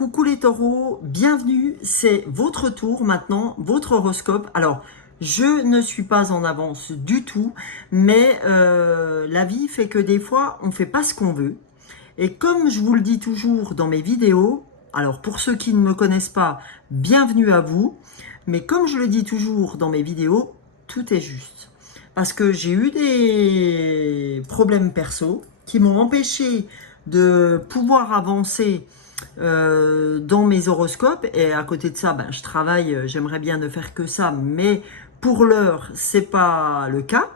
coucou les taureaux, bienvenue, c'est votre tour maintenant, votre horoscope. Alors, je ne suis pas en avance du tout, mais la vie fait que des fois, on ne fait pas ce qu'on veut. Et comme je vous le dis toujours dans mes vidéos, alors pour ceux qui ne me connaissent pas, bienvenue à vous. Mais comme je le dis toujours dans mes vidéos, tout est juste. Parce que j'ai eu des problèmes perso qui m'ont empêché de pouvoir avancer dans mes horoscopes. Et à côté de ça, ben, je travaille, j'aimerais bien ne faire que ça, mais pour l'heure, c'est pas le cas.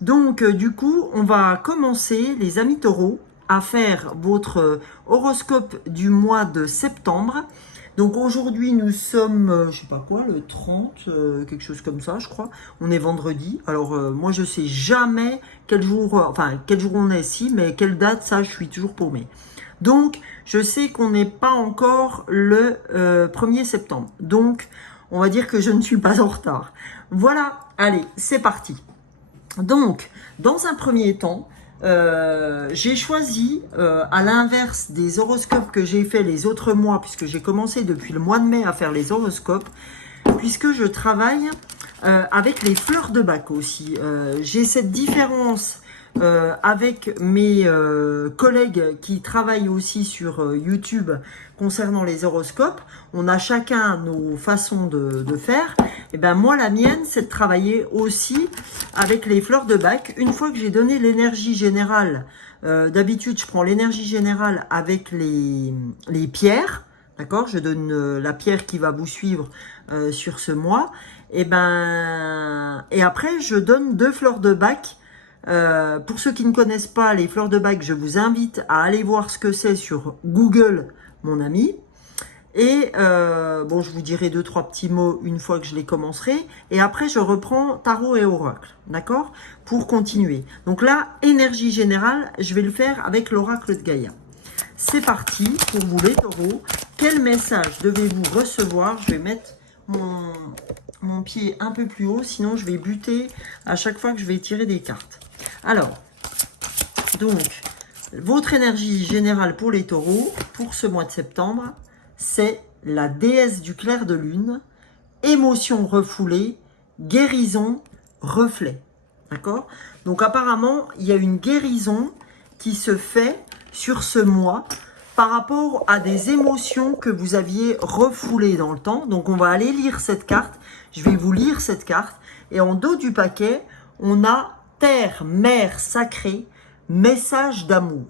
Donc du coup, on va commencer, les amis taureaux, à faire votre horoscope du mois de septembre. Donc aujourd'hui, nous sommes, je sais pas quoi, le 30, quelque chose comme ça, je crois. On est vendredi. Alors moi, je sais jamais quel jour, quel jour on est ici, mais quelle date, ça, je suis toujours paumée. Donc, je sais qu'on n'est pas encore le 1er septembre. Donc, on va dire que je ne suis pas en retard. Voilà, allez, c'est parti. Donc, dans un premier temps, j'ai choisi, à l'inverse des horoscopes que j'ai fait les autres mois, puisque j'ai commencé depuis le mois de mai à faire les horoscopes, puisque je travaille avec les fleurs de bac aussi. J'ai cette différence avec mes collègues qui travaillent aussi sur YouTube concernant les horoscopes. On a chacun nos façons de faire. Et ben moi, la mienne, c'est de travailler aussi avec les fleurs de bac. Une fois que j'ai donné l'énergie générale, d'habitude, je prends l'énergie générale avec les pierres. D'accord, je donne la pierre qui va vous suivre sur ce mois. Et après, je donne 2 fleurs de bac. Pour ceux qui ne connaissent pas les fleurs de bac, je vous invite à aller voir ce que c'est sur Google, mon ami. Et bon, je vous dirai 2-3 petits mots une fois que je les commencerai. Et après, je reprends tarot et oracle, d'accord, pour continuer. Donc là, énergie générale, je vais le faire avec l'oracle de Gaïa. C'est parti pour vous les taureaux. Quel message devez-vous recevoir? Je vais mettre mon pied un peu plus haut, sinon je vais buter à chaque fois que je vais tirer des cartes. Alors, donc, votre énergie générale pour les taureaux, pour ce mois de septembre, c'est la déesse du clair de lune, émotion refoulée, guérison, reflet. D'accord? Donc apparemment, il y a une guérison qui se fait sur ce mois par rapport à des émotions que vous aviez refoulées dans le temps. Donc on va aller lire cette carte. Je vais vous lire cette carte. Et en dos du paquet, on a terre, mer sacrée, message d'amour.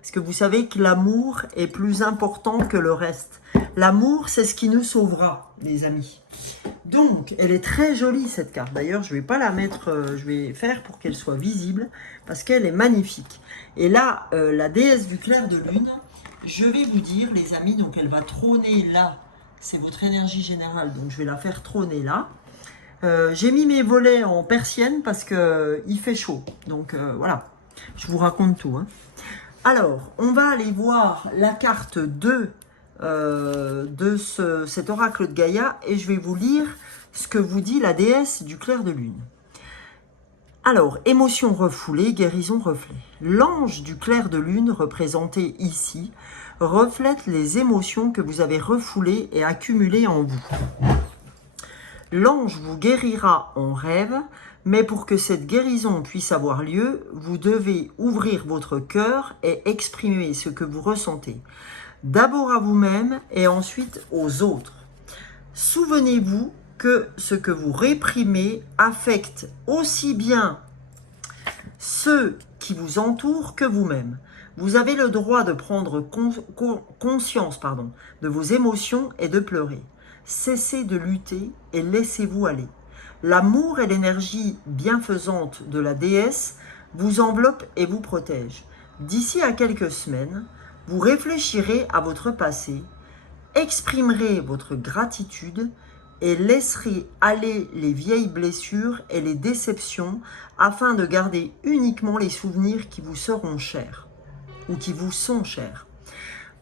Parce que vous savez que l'amour est plus important que le reste. L'amour, c'est ce qui nous sauvera, les amis. Donc, elle est très jolie cette carte. D'ailleurs, je ne vais pas la mettre, je vais faire pour qu'elle soit visible, parce qu'elle est magnifique. Et là, la déesse du clair de lune, je vais vous dire, les amis, donc elle va trôner là. C'est votre énergie générale, donc je vais la faire trôner là. J'ai mis mes volets en persienne parce qu'il fait chaud. Donc voilà, je vous raconte tout. Hein. Alors, on va aller voir la carte 2 cet oracle de Gaïa et je vais vous lire ce que vous dit la déesse du clair de lune. Alors, émotion refoulée, guérison reflet. L'ange du clair de lune, représenté ici, reflète les émotions que vous avez refoulées et accumulées en vous. L'ange vous guérira en rêve, mais pour que cette guérison puisse avoir lieu, vous devez ouvrir votre cœur et exprimer ce que vous ressentez. D'abord à vous-même et ensuite aux autres. Souvenez-vous que ce que vous réprimez affecte aussi bien ceux qui vous entourent que vous-même. Vous avez le droit de prendre conscience de vos émotions et de pleurer. Cessez de lutter et laissez-vous aller. L'amour et l'énergie bienfaisante de la déesse vous enveloppent et vous protègent. D'ici à quelques semaines, vous réfléchirez à votre passé, exprimerez votre gratitude et laisserez aller les vieilles blessures et les déceptions afin de garder uniquement les souvenirs qui vous seront chers ou qui vous sont chers.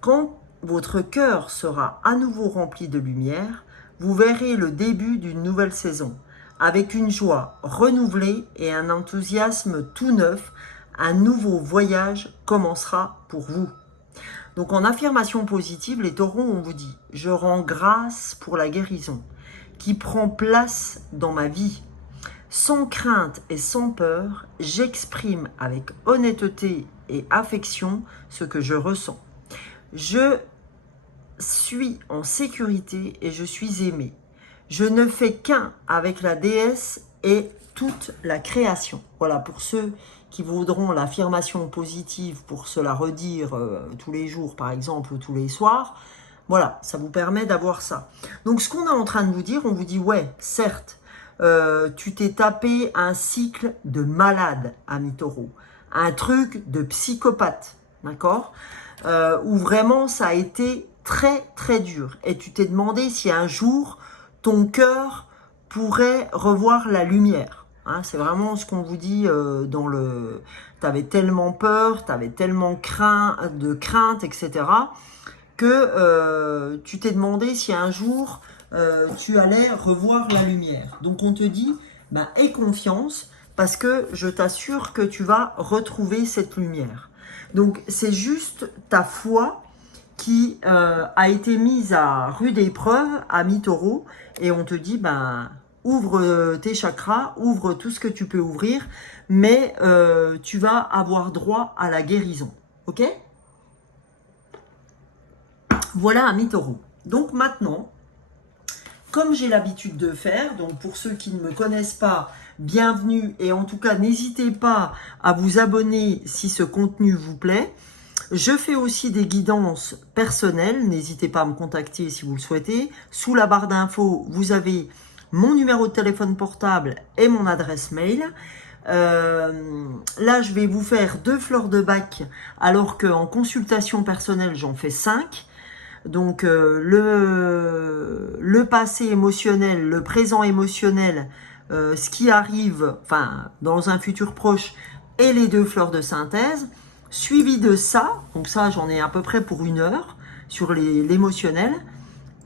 Quand votre cœur sera à nouveau rempli de lumière, vous verrez le début d'une nouvelle saison. Avec une joie renouvelée et un enthousiasme tout neuf, un nouveau voyage commencera pour vous. Donc en affirmation positive, les taureaux, on vous dit « Je rends grâce pour la guérison qui prend place dans ma vie. Sans crainte et sans peur, j'exprime avec honnêteté et affection ce que je ressens. Je suis en sécurité et je suis aimé. Je ne fais qu'un avec la déesse et toute la création. » Voilà, pour ceux qui voudront l'affirmation positive pour se la redire tous les jours, par exemple, ou tous les soirs. Voilà, ça vous permet d'avoir ça. Donc, ce qu'on est en train de vous dire, on vous dit, ouais, certes, tu t'es tapé un cycle de malade, ami taureau. Un truc de psychopathe, d'accord, où vraiment, ça a été très, très dur. Et tu t'es demandé si un jour, ton cœur pourrait revoir la lumière. Hein, c'est vraiment ce qu'on vous dit dans le... Tu avais tellement peur, tu avais tellement de crainte, etc. que tu t'es demandé si un jour tu allais revoir la lumière. Donc on te dit, bah, aie confiance parce que je t'assure que tu vas retrouver cette lumière. Donc c'est juste ta foi qui a été mise à rude épreuve, ami taureau, et on te dit, ben... ouvre tes chakras, ouvre tout ce que tu peux ouvrir, mais tu vas avoir droit à la guérison. Ok? Voilà, ami taureau. Donc maintenant, comme j'ai l'habitude de faire, donc pour ceux qui ne me connaissent pas, bienvenue, et en tout cas, n'hésitez pas à vous abonner si ce contenu vous plaît. Je fais aussi des guidances personnelles, n'hésitez pas à me contacter si vous le souhaitez. Sous la barre d'infos, vous avez mon numéro de téléphone portable et mon adresse mail. Là, je vais vous faire 2 fleurs de bac, alors qu'en consultation personnelle, j'en fais 5. Donc, le passé émotionnel, le présent émotionnel, ce qui arrive, enfin, dans un futur proche, et les 2 fleurs de synthèse. Suivi de ça, donc ça, j'en ai à peu près pour 1 heure, sur l'émotionnel.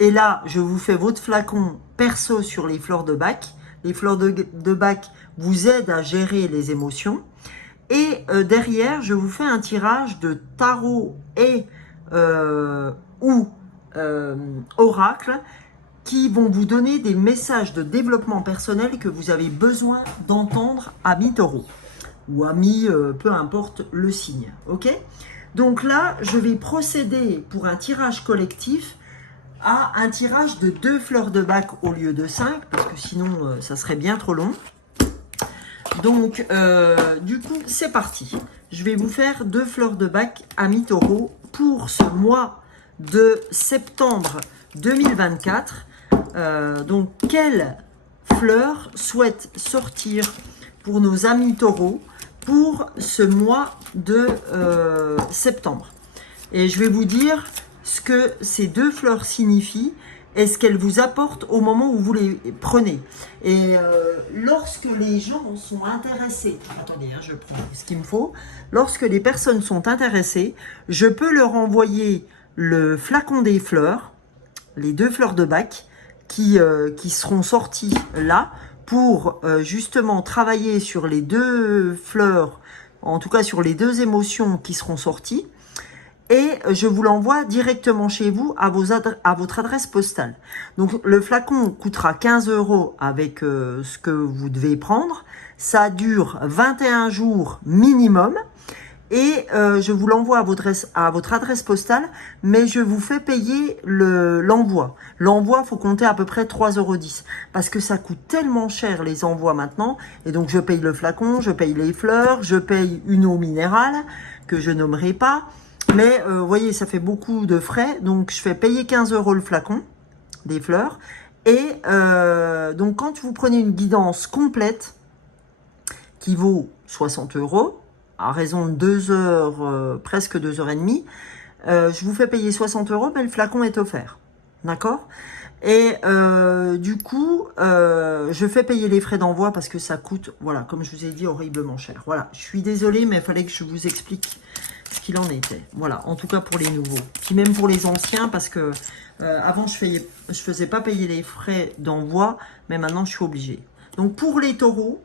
Et là, je vous fais votre flacon perso sur les fleurs de bac. Les fleurs de bac vous aident à gérer les émotions. Et derrière, je vous fais un tirage de tarot et ou oracle qui vont vous donner des messages de développement personnel que vous avez besoin d'entendre, ami taureau. Ou ami, peu importe le signe. Ok? Donc là, je vais procéder pour un tirage collectif à un tirage de 2 fleurs de bac au lieu de 5, parce que sinon ça serait bien trop long. Donc du coup c'est parti, je vais vous faire 2 fleurs de bac ami taureau pour ce mois de septembre 2024. Donc quelles fleurs souhaitent sortir pour nos amis taureaux pour ce mois de septembre? Et je vais vous dire ce que ces 2 fleurs signifient et ce qu'elles vous apportent au moment où vous les prenez. Et lorsque les gens sont intéressés, attendez, hein, je prends ce qu'il me faut, lorsque les personnes sont intéressées, je peux leur envoyer le flacon des fleurs, les 2 fleurs de bac qui seront sorties là pour justement travailler sur les 2 fleurs, en tout cas sur les 2 émotions qui seront sorties. Et je vous l'envoie directement chez vous à votre adresse postale. Donc le flacon coûtera 15 € avec ce que vous devez prendre. Ça dure 21 jours minimum. Et je vous l'envoie à votre adresse postale, mais je vous fais payer l'envoi. L'envoi, faut compter à peu près 3,10 € parce que ça coûte tellement cher les envois maintenant. Et donc je paye le flacon, je paye les fleurs, je paye une eau minérale que je nommerai pas. Mais vous voyez, ça fait beaucoup de frais. Donc, je fais payer 15 € le flacon des fleurs. Et donc, quand vous prenez une guidance complète qui vaut 60 € à raison de 2 heures, presque 2 heures et demie, je vous fais payer 60 €, mais le flacon est offert. D'accord? Et du coup, je fais payer les frais d'envoi parce que ça coûte, voilà, comme je vous ai dit, horriblement cher. Voilà, je suis désolée, mais il fallait que je vous explique ce qu'il en était. Voilà, en tout cas pour les nouveaux. Puis même pour les anciens, parce que avant, je faisais pas payer les frais d'envoi, mais maintenant, je suis obligée. Donc, pour les taureaux,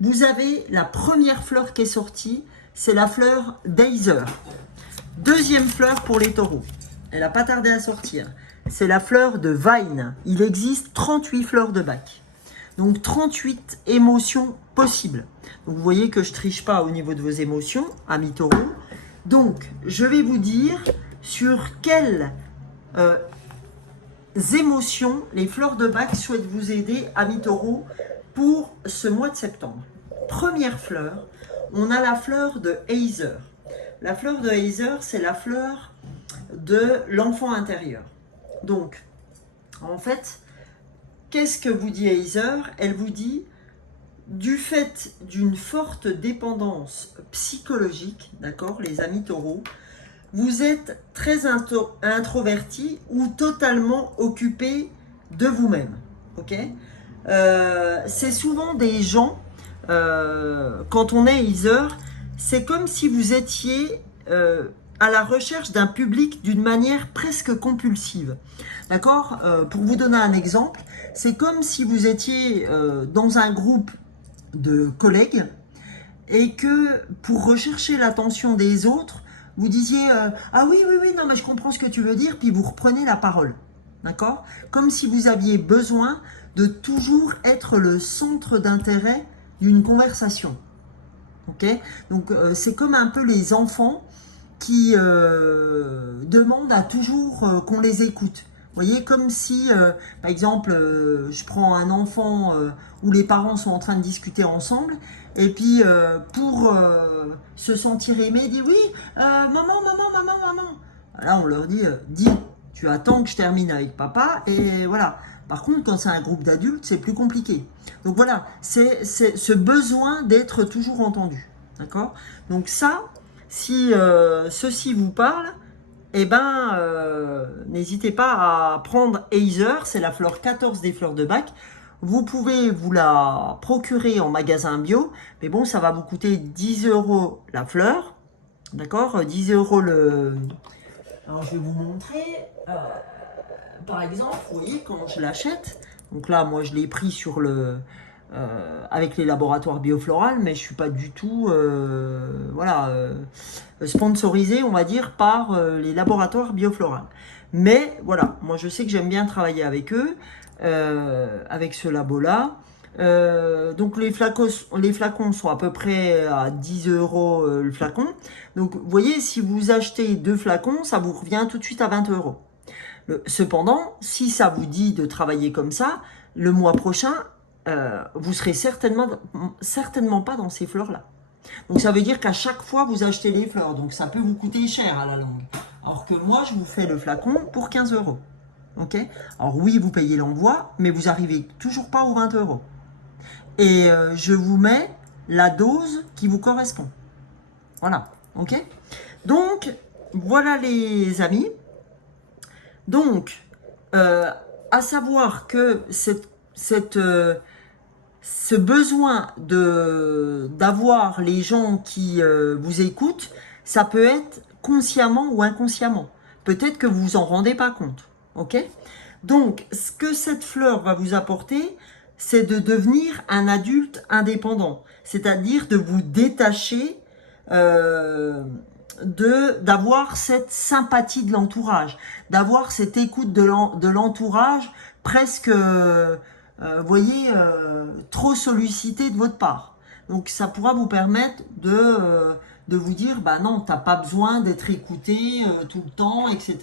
vous avez la première fleur qui est sortie, c'est la fleur Dazer. Deuxième fleur pour les taureaux. Elle n'a pas tardé à sortir. C'est la fleur de Vine. Il existe 38 fleurs de bac. Donc 38 émotions possibles. Donc vous voyez que je ne triche pas au niveau de vos émotions, amis taureaux. Donc je vais vous dire sur quelles émotions les fleurs de bac souhaitent vous aider, amis taureaux, pour ce mois de septembre. Première fleur, on a la fleur de Heather. La fleur de Heather, c'est la fleur de l'enfant intérieur. Donc, en fait, qu'est-ce que vous dit Heather? Elle vous dit, du fait d'une forte dépendance psychologique, d'accord, les amis taureaux, vous êtes très introverti ou totalement occupé de vous-même, ok? C'est souvent des gens, quand on est Heather, c'est comme si vous étiez à la recherche d'un public d'une manière presque compulsive. D'accord? Pour vous donner un exemple, c'est comme si vous étiez dans un groupe de collègues et que pour rechercher l'attention des autres, vous disiez ah oui, oui, oui, non, mais je comprends ce que tu veux dire, puis vous reprenez la parole. D'accord? Comme si vous aviez besoin de toujours être le centre d'intérêt d'une conversation. Ok? Donc, c'est comme un peu les enfants qui demandent à toujours qu'on les écoute. Vous voyez, comme si, par exemple, je prends un enfant où les parents sont en train de discuter ensemble, et puis pour se sentir aimé, dit oui, maman, maman, maman, maman. Là, on leur dit, dis, tu attends que je termine avec papa, et voilà. Par contre, quand c'est un groupe d'adultes, c'est plus compliqué. Donc voilà, c'est ce besoin d'être toujours entendu. D'accord? Donc ça, si ceci vous parle, eh ben, n'hésitez pas à prendre Heather, c'est la fleur 14 des fleurs de bac. Vous pouvez vous la procurer en magasin bio, mais bon, ça va vous coûter 10 € la fleur. D'accord? 10 € le... Alors, je vais vous montrer. Par exemple, vous voyez, quand je l'achète, donc là, moi, je l'ai pris sur le... avec les laboratoires Biofloral, mais je suis pas du tout sponsorisé, on va dire, par les laboratoires Biofloral. Mais voilà, moi je sais que j'aime bien travailler avec eux, avec ce labo-là. Donc les flacons sont à peu près à 10 € le flacon. Donc vous voyez, si vous achetez 2 flacons, ça vous revient tout de suite à 20 €. Cependant, si ça vous dit de travailler comme ça, le mois prochain, vous serez certainement pas dans ces fleurs-là. Donc ça veut dire qu'à chaque fois, vous achetez les fleurs. Donc ça peut vous coûter cher à la longue. Alors que moi, je vous fais le flacon pour 15 €. Ok? Alors oui, vous payez l'envoi, mais vous n'arrivez toujours pas aux 20 €. Et je vous mets la dose qui vous correspond. Voilà. Ok? Donc, voilà les amis. Donc, à savoir que ce besoin d'avoir les gens qui vous écoutent, ça peut être consciemment ou inconsciemment. Peut-être que vous vous en rendez pas compte. Ok? Donc, ce que cette fleur va vous apporter, c'est de devenir un adulte indépendant. C'est-à-dire de vous détacher d'avoir cette sympathie de l'entourage, d'avoir cette écoute de l'entourage presque, voyez, trop sollicité de votre part. Donc ça pourra vous permettre de vous dire, bah non, t'as pas besoin d'être écouté tout le temps, etc.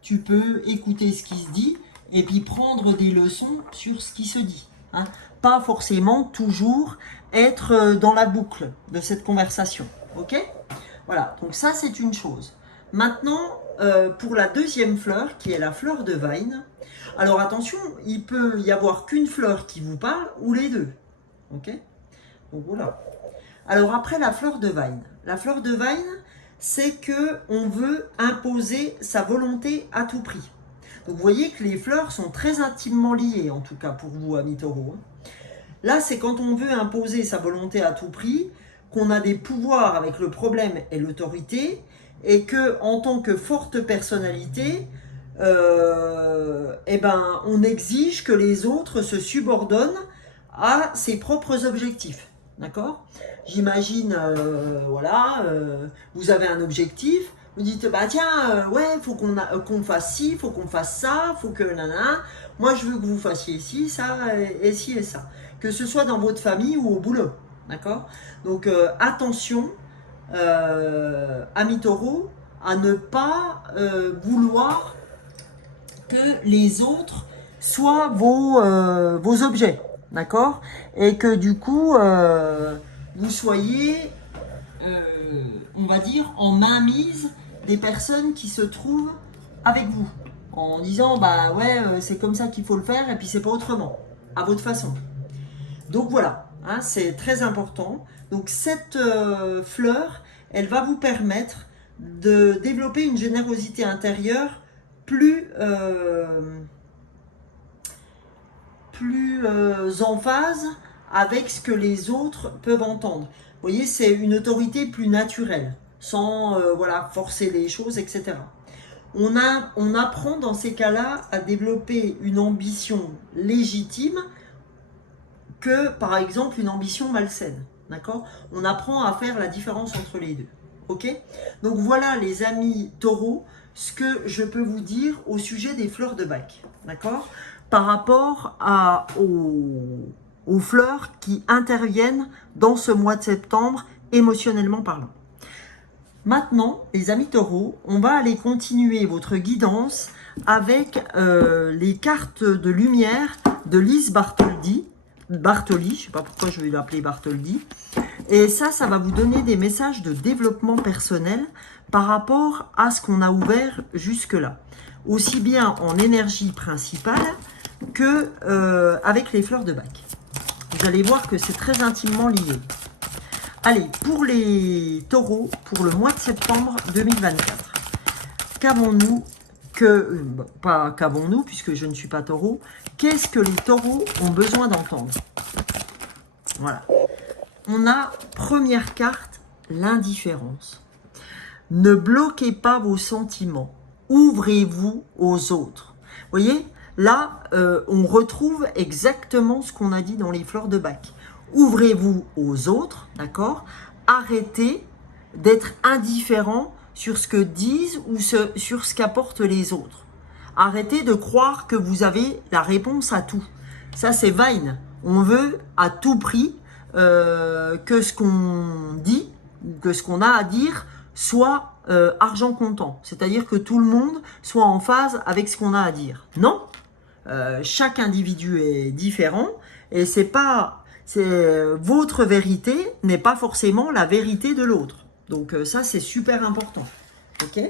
Tu peux écouter ce qui se dit et puis prendre des leçons sur ce qui se dit. Hein. Pas forcément toujours être dans la boucle de cette conversation. Ok ? Voilà, donc ça c'est une chose. Maintenant, pour la deuxième fleur, qui est la fleur de Vine, alors attention, il peut y avoir qu'une fleur qui vous parle ou les deux. Ok? Donc voilà. Alors après la fleur de Vine. La fleur de Vine, c'est que on veut imposer sa volonté à tout prix. Donc vous voyez que les fleurs sont très intimement liées, en tout cas pour vous, amis taureaux. Là, c'est quand on veut imposer sa volonté à tout prix, qu'on a des pouvoirs avec le problème et l'autorité, et que en tant que forte personnalité, eh ben, on exige que les autres se subordonnent à ses propres objectifs. D'accord? J'imagine, voilà, vous avez un objectif, Vous dites, bah tiens, ouais, faut qu'on fasse ci, faut qu'on fasse ça, faut que nanana. Moi, je veux que vous fassiez ci, ça, et ci et ça. Que ce soit dans votre famille ou au boulot. D'accord? Donc, attention, amis taureaux, à ne pas vouloir que les autres soient vos objets. D'accord? Et que du coup, vous soyez, on va dire, en mainmise des personnes qui se trouvent avec vous. En disant, bah ouais, c'est comme ça qu'il faut le faire et puis c'est pas autrement, à votre façon. Donc voilà, hein, c'est très important. Donc cette fleur, elle va vous permettre de développer une générosité intérieure plus, en phase avec ce que les autres peuvent entendre. Vous voyez, c'est une autorité plus naturelle, sans voilà, forcer les choses, etc. On apprend dans ces cas-là à développer une ambition légitime que, par exemple, une ambition malsaine. D'accord? On apprend à faire la différence entre les deux. Ok? Donc voilà, les amis taureaux, ce que je peux vous dire au sujet des fleurs de bac. D'accord? Par rapport aux fleurs qui interviennent dans ce mois de septembre, émotionnellement parlant. Maintenant, les amis taureaux, on va aller continuer votre guidance avec les cartes de lumière de Lise Bartholdi, je ne sais pas pourquoi je vais l'appeler Bartholdi. Et ça va vous donner des messages de développement personnel par rapport à ce qu'on a ouvert jusque-là. Aussi bien en énergie principale que avec les fleurs de bac. Vous allez voir que c'est très intimement lié. Allez, pour les taureaux, pour le mois de septembre 2024, qu'avons-nous pas qu'avons-nous, puisque je ne suis pas taureau, qu'est-ce que les taureaux ont besoin d'entendre? Voilà. On a, première carte, l'indifférence. Ne bloquez pas vos sentiments. Ouvrez-vous aux autres. Vous voyez, là, on retrouve exactement ce qu'on a dit dans les fleurs de bac. Ouvrez-vous aux autres, d'accord? Arrêtez d'être indifférent sur ce que disent ou sur ce qu'apportent les autres. Arrêtez de croire que vous avez la réponse à tout. Ça, c'est vain. On veut à tout prix que ce qu'on dit, que ce qu'on a à dire, soit argent comptant. C'est-à-dire que tout le monde soit en phase avec ce qu'on a à dire. Non, chaque individu est différent et votre vérité n'est pas forcément la vérité de l'autre. Donc ça, c'est super important. Ok?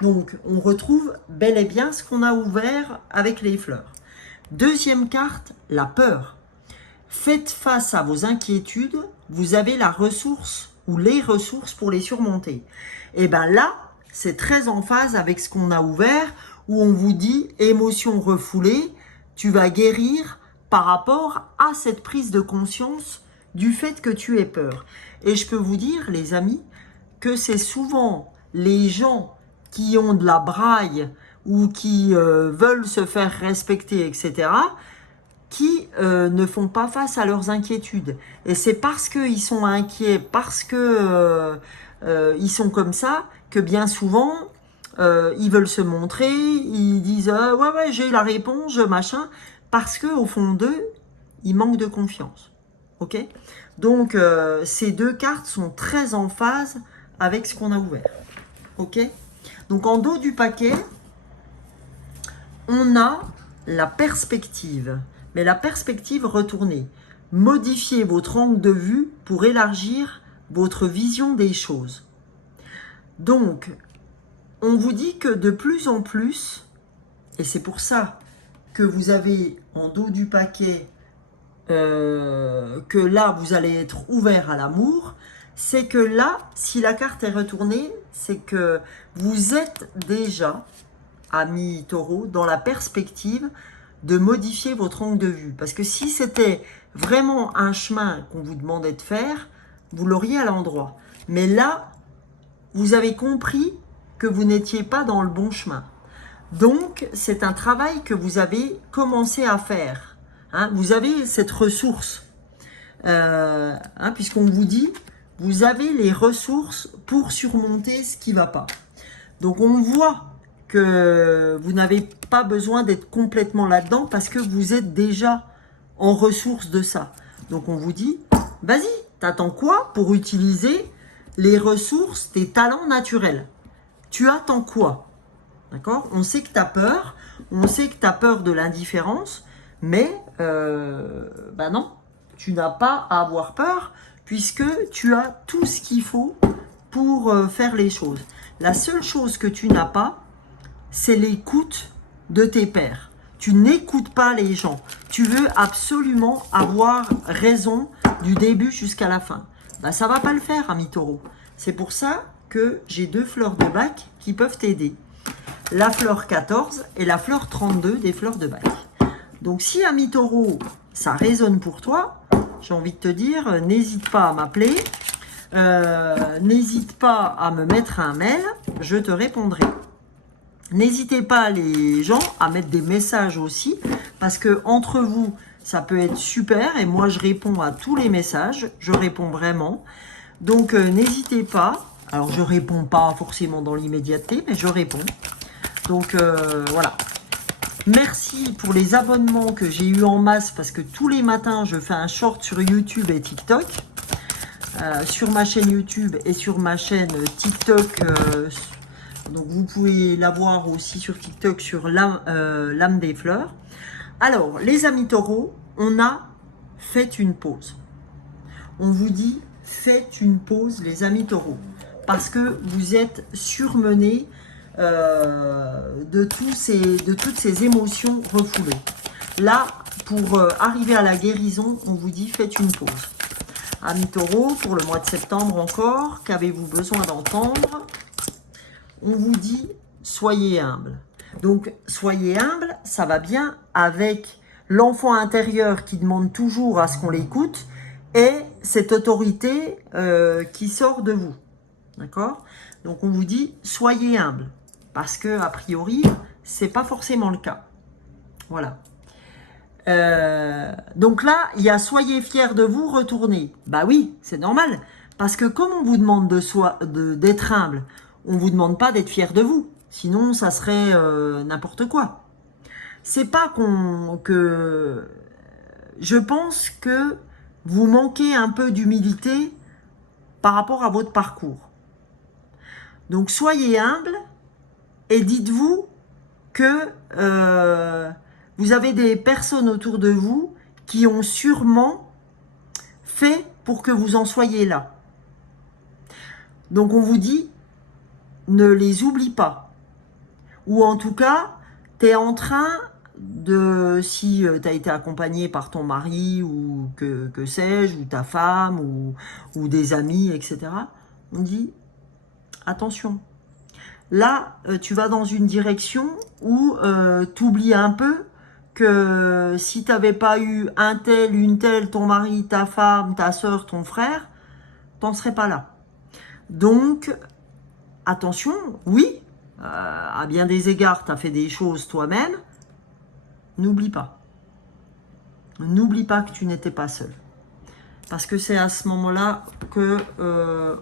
Donc, on retrouve bel et bien ce qu'on a ouvert avec les fleurs. Deuxième carte, la peur. Faites face à vos inquiétudes, vous avez la ressource ou les ressources pour les surmonter. Et bien là, c'est très en phase avec ce qu'on a ouvert, où on vous dit, émotion refoulée, tu vas guérir par rapport à cette prise de conscience du fait que tu aies peur. Et je peux vous dire, les amis, que c'est souvent les gens qui ont de la braille ou qui veulent se faire respecter, etc., qui ne font pas face à leurs inquiétudes. Et c'est parce qu'ils sont inquiets, parce que ils sont comme ça, que bien souvent, ils veulent se montrer, ils disent ouais, j'ai la réponse, machin, parce qu'au fond d'eux, ils manquent de confiance. Ok? Donc, ces deux cartes sont très en phase avec ce qu'on a ouvert. Ok? Donc, en dos du paquet, on a la perspective. Mais la perspective retournée. Modifiez votre angle de vue pour élargir votre vision des choses. Donc, on vous dit que de plus en plus, et c'est pour ça que vous avez en dos du paquet que là, vous allez être ouvert à l'amour, c'est que là, si la carte est retournée, c'est que vous êtes déjà, amis taureaux, dans la perspective de modifier votre angle de vue. Parce que si c'était vraiment un chemin qu'on vous demandait de faire, vous l'auriez à l'endroit. Mais là, vous avez compris que vous n'étiez pas dans le bon chemin. Donc, c'est un travail que vous avez commencé à faire. Hein, vous avez cette ressource. Puisqu'on vous dit, vous avez les ressources pour surmonter ce qui ne va pas. Donc on voit que vous n'avez pas besoin d'être complètement là-dedans parce que vous êtes déjà en ressources de ça. Donc on vous dit, vas-y, t'attends quoi pour utiliser les ressources, tes talents naturels? Tu attends quoi? D'accord? On sait que tu as peur, on sait que tu as peur de l'indifférence, mais bah non, tu n'as pas à avoir peur puisque tu as tout ce qu'il faut pour faire les choses. La seule chose que tu n'as pas, c'est l'écoute de tes pairs. Tu n'écoutes pas les gens. Tu veux absolument avoir raison du début jusqu'à la fin. Ben, ça ne va pas le faire, ami Taureau. C'est pour ça que j'ai 2 fleurs de bac qui peuvent t'aider. La fleur 14 et la fleur 32 des fleurs de bac. Donc si, ami Taureau, ça résonne pour toi, j'ai envie de te dire, n'hésite pas à m'appeler. N'hésite pas à me mettre un mail, je te répondrai. N'hésitez pas les gens à mettre des messages aussi, parce que entre vous, ça peut être super, et moi je réponds à tous les messages, je réponds vraiment. Donc n'hésitez pas, alors je réponds pas forcément dans l'immédiateté, mais je réponds. Donc voilà. Merci pour les abonnements que j'ai eu en masse, parce que tous les matins je fais un short sur YouTube et TikTok. Sur ma chaîne YouTube et sur ma chaîne TikTok. Donc vous pouvez la voir aussi sur TikTok sur l'âme des fleurs. Alors les amis taureaux, on a fait une pause. On vous dit faites une pause les amis taureaux. Parce que vous êtes surmenés de toutes ces émotions refoulées. Là, pour arriver à la guérison, on vous dit faites une pause. Amis taureaux, pour le mois de septembre encore, qu'avez-vous besoin d'entendre? On vous dit, soyez humble. Donc, soyez humble, ça va bien avec l'enfant intérieur qui demande toujours à ce qu'on l'écoute et cette autorité qui sort de vous. D'accord? Donc, on vous dit, soyez humble. Parce que, a priori, c'est pas forcément le cas. Voilà. Donc là, il y a soyez fiers de vous, retournez. Bah oui, c'est normal. Parce que comme on vous demande d'être humble, on vous demande pas d'être fier de vous. Sinon, ça serait n'importe quoi. C'est pas que... Je pense que vous manquez un peu d'humilité par rapport à votre parcours. Donc soyez humble et dites-vous que... vous avez des personnes autour de vous qui ont sûrement fait pour que vous en soyez là. Donc on vous dit, ne les oublie pas. Ou en tout cas, tu es en train de, si tu as été accompagné par ton mari ou que sais-je, ou ta femme, ou des amis, etc. On dit, attention. Là, tu vas dans une direction où tu oublies un peu que si tu n'avais pas eu un tel, une telle, ton mari, ta femme, ta soeur, ton frère, tu n'en serais pas là. Donc, attention, oui, à bien des égards, tu as fait des choses toi-même. N'oublie pas. N'oublie pas que tu n'étais pas seul. Parce que c'est à ce moment-là que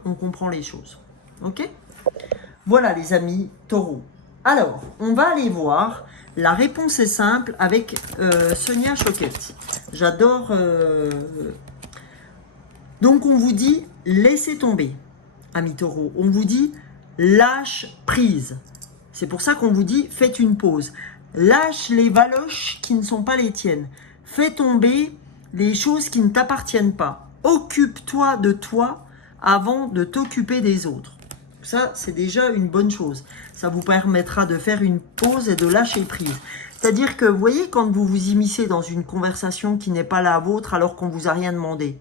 on comprend les choses. Ok ? Voilà les amis taureaux. Alors, on va aller voir. La réponse est simple avec Sonia Choquette. J'adore. Donc, on vous dit, laissez tomber, amis taureaux. On vous dit, lâche prise. C'est pour ça qu'on vous dit, faites une pause. Lâche les valoches qui ne sont pas les tiennes. Fais tomber les choses qui ne t'appartiennent pas. Occupe-toi de toi avant de t'occuper des autres. Ça, c'est déjà une bonne chose. Ça vous permettra de faire une pause et de lâcher prise. C'est-à-dire que, vous voyez, quand vous vous immiscez dans une conversation qui n'est pas la vôtre alors qu'on vous a rien demandé,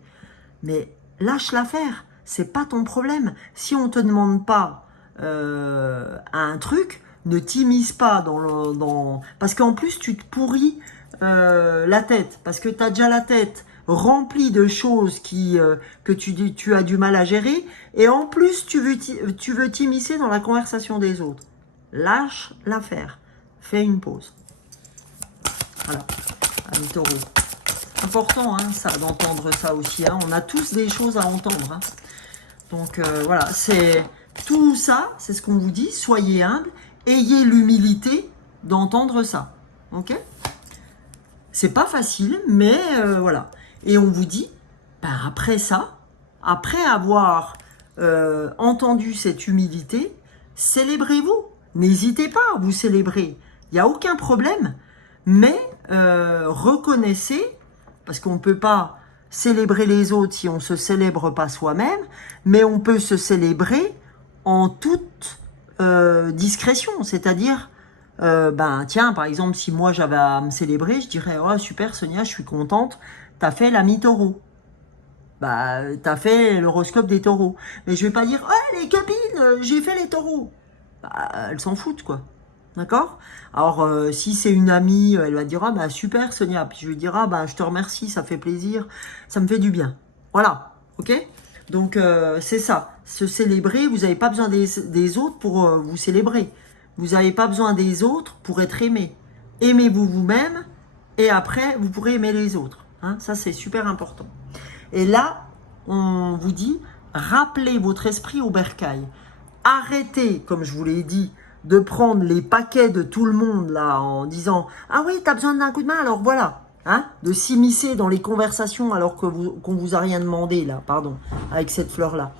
mais lâche l'affaire, c'est pas ton problème. Si on te demande pas un truc, ne t'immisce pas dans... Parce qu'en plus, tu te pourris la tête, parce que tu as déjà la tête rempli de choses que tu as du mal à gérer, et en plus tu veux t'immiscer dans la conversation des autres. Lâche l'affaire, fais une pause. Voilà, amis taureaux. Important ça, d'entendre ça aussi. On a tous des choses à entendre. Donc voilà, c'est tout ça, c'est ce qu'on vous dit, soyez humble, ayez l'humilité d'entendre ça. Ok? C'est pas facile, mais voilà. Et on vous dit, ben après ça, après avoir entendu cette humilité, célébrez-vous. N'hésitez pas à vous célébrer. Il n'y a aucun problème. Mais reconnaissez, parce qu'on ne peut pas célébrer les autres si on ne se célèbre pas soi-même, mais on peut se célébrer en toute discrétion. C'est-à-dire, ben tiens, par exemple, si moi j'avais à me célébrer, je dirais, oh super Sonia, je suis contente, t'as fait l'ami taureau. Bah, t'as fait l'horoscope des taureaux. Mais je vais pas dire, oh les copines, j'ai fait les taureaux. Bah, elles s'en foutent, quoi. D'accord? Alors, si c'est une amie, elle va dire, ah bah super Sonia. Puis je lui dirai, ah bah je te remercie, ça fait plaisir, ça me fait du bien. Voilà, ok? Donc, c'est ça. Se célébrer, vous n'avez pas besoin des autres pour vous célébrer. Vous n'avez pas besoin des autres pour être aimé. Aimez-vous vous-même et après, vous pourrez aimer les autres. Hein? Ça, c'est super important. Et là, on vous dit, rappelez votre esprit au bercail. Arrêtez, comme je vous l'ai dit, de prendre les paquets de tout le monde là en disant « Ah oui, t'as besoin d'un coup de main, alors voilà hein !» De s'immiscer dans les conversations alors qu'on vous a rien demandé là, pardon, avec cette fleur-là.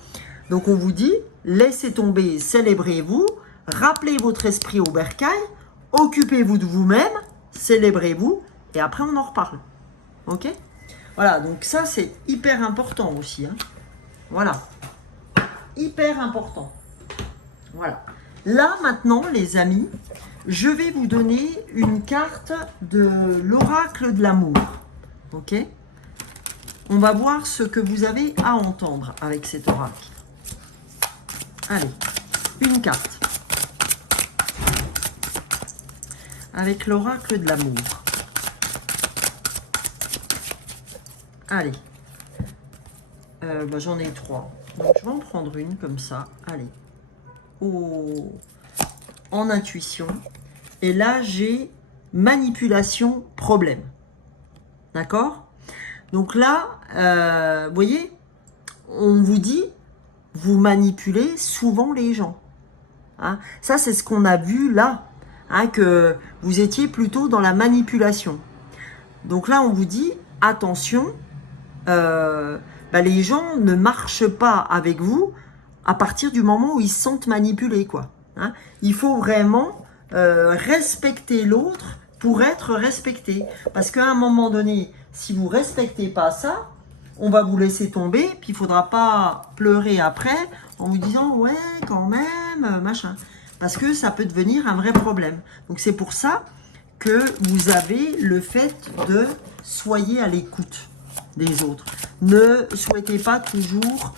Donc on vous dit, laissez tomber, célébrez-vous, rappelez votre esprit au bercail, occupez-vous de vous-même, célébrez-vous, et après on en reparle. Ok ? Voilà, donc ça c'est hyper important aussi. Hein. Voilà. Hyper important. Voilà. Là maintenant les amis, je vais vous donner une carte de l'oracle de l'amour. Ok ? On va voir ce que vous avez à entendre avec cet oracle. Allez, une carte. Avec l'oracle de l'amour. Allez, j'en ai 3. Donc je vais en prendre une comme ça. Allez, en intuition. Et là, j'ai manipulation, problème. D'accord? Donc là, vous voyez, on vous dit, vous manipulez souvent les gens. Hein? Ça, c'est ce qu'on a vu là, hein, que vous étiez plutôt dans la manipulation. Donc là, on vous dit, attention, les gens ne marchent pas avec vous à partir du moment où ils se sentent manipulés, quoi. Hein? Il faut vraiment respecter l'autre pour être respecté. Parce qu'à un moment donné, si vous ne respectez pas ça, on va vous laisser tomber, puis il ne faudra pas pleurer après en vous disant « ouais, quand même, machin ». Parce que ça peut devenir un vrai problème. Donc c'est pour ça que vous avez le fait de soyez à l'écoute des autres. Ne souhaitez pas toujours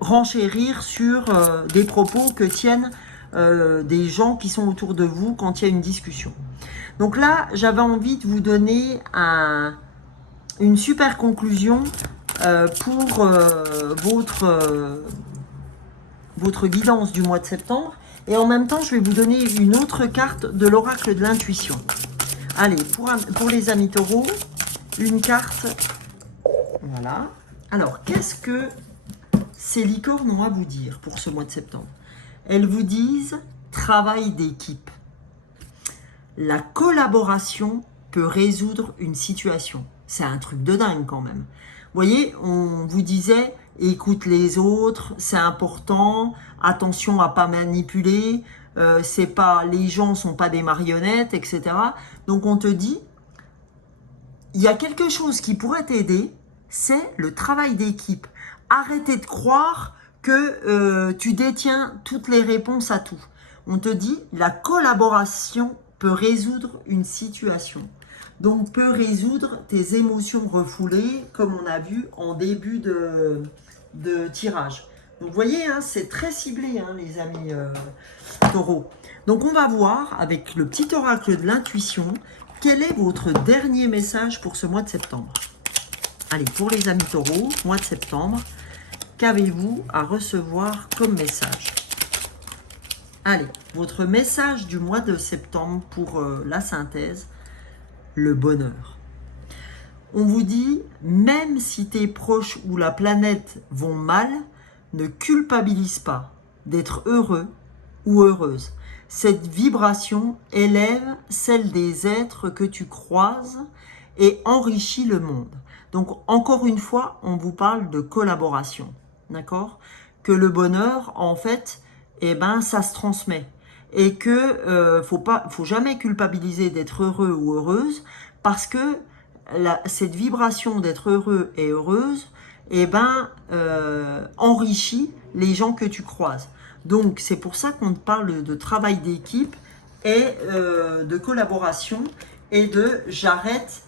renchérir sur des propos que tiennent des gens qui sont autour de vous quand il y a une discussion. Donc là, j'avais envie de vous donner une super conclusion pour votre guidance du mois de septembre. Et en même temps, je vais vous donner une autre carte de l'oracle de l'intuition. Allez, pour les amis taureaux, une carte. Voilà. Alors, qu'est-ce que ces licornes ont à vous dire pour ce mois de septembre? Elles vous disent travail d'équipe. La collaboration peut résoudre une situation. C'est un truc de dingue quand même. Vous voyez, on vous disait, écoute les autres, c'est important, attention à pas manipuler, c'est pas, les gens sont pas des marionnettes, etc. Donc on te dit, il y a quelque chose qui pourrait t'aider, c'est le travail d'équipe. Arrêtez de croire que tu détiens toutes les réponses à tout. On te dit, la collaboration peut résoudre une situation. Donc, peut résoudre tes émotions refoulées, comme on a vu en début de tirage. Donc, vous voyez, hein, c'est très ciblé, hein, les amis taureaux. Donc, on va voir, avec le petit oracle de l'intuition, quel est votre dernier message pour ce mois de septembre. Allez, pour les amis taureaux, mois de septembre, qu'avez-vous à recevoir comme message? Allez, votre message du mois de septembre pour la synthèse, le bonheur. On vous dit, même si tes proches ou la planète vont mal, ne culpabilise pas d'être heureux ou heureuse. Cette vibration élève celle des êtres que tu croises et enrichit le monde. Donc, encore une fois, on vous parle de collaboration, d'accord? Que le bonheur, en fait, eh ben, ça se transmet. Et que faut jamais culpabiliser d'être heureux ou heureuse, parce que cette vibration d'être heureux et heureuse, eh ben, enrichit les gens que tu croises. Donc, c'est pour ça qu'on te parle de travail d'équipe et de collaboration et de j'arrête,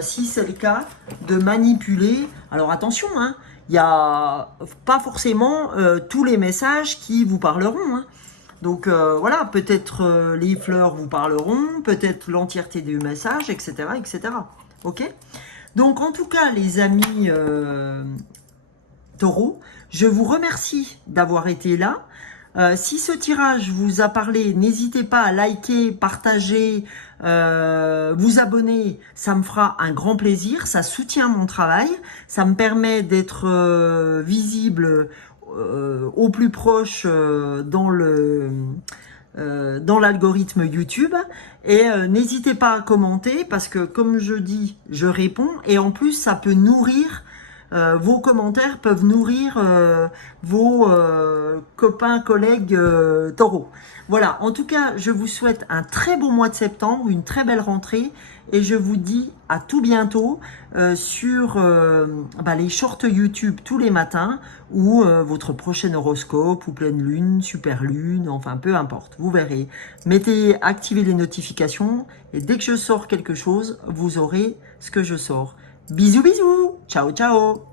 si c'est le cas, de manipuler. Alors attention, hein, il n'y a pas forcément tous les messages qui vous parleront. Hein. Donc voilà, peut-être les fleurs vous parleront, peut-être l'entièreté du message, etc. etc. Ok? Donc en tout cas, les amis taureaux, je vous remercie d'avoir été là. Si ce tirage vous a parlé, n'hésitez pas à liker, partager, vous abonner, ça me fera un grand plaisir, ça soutient mon travail, ça me permet d'être visible au plus proche dans l'algorithme YouTube. Et n'hésitez pas à commenter parce que comme je dis, je réponds et en plus ça peut nourrir vos commentaires peuvent nourrir vos copains, collègues taureaux. Voilà, en tout cas, je vous souhaite un très beau mois de septembre, une très belle rentrée et je vous dis à tout bientôt sur les shorts YouTube tous les matins ou votre prochain horoscope ou pleine lune, super lune, enfin peu importe, vous verrez. Activez les notifications et dès que je sors quelque chose, vous aurez ce que je sors. Bisous bisous, ciao ciao.